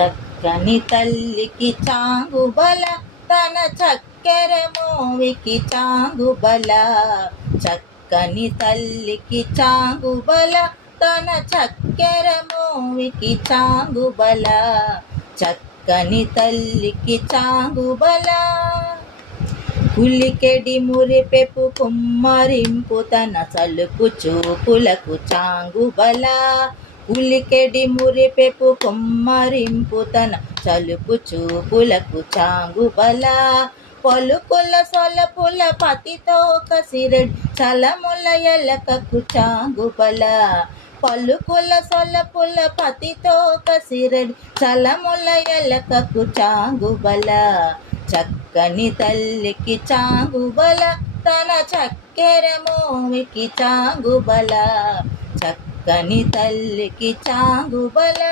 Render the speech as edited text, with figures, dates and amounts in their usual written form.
చక్కని తల్లికి చాంగుబల తన చక్కెర మోవికి చాంగుబల. చక్కని తల్లికి చాంగుబల తన చక్కెర మోవికి చాంగుబల. చక్కని తల్లికి చాంగుబల. ఉలికెడి మురిపెపు కుమ్మరింపు తన సలుకు చూపులకు చాంగుబల. ఉలికెడి మురిపెపు కుమ్మరింపు తన చలుకు చూపులకు చాంగుబల. పలుకుల సొలపుల పతితో కసిరెడ్ చలముల ఎలకకు చాంగుబల. పలుకుల సొలపుల పతితో కసిరెడ్ చలముల ఎలకకు చాంగుబల. చక్కని తల్లికి చాంగుబల తన చక్కెర మోవికి చాంగుబల. చక్కని తల్లికి చాంగుబల.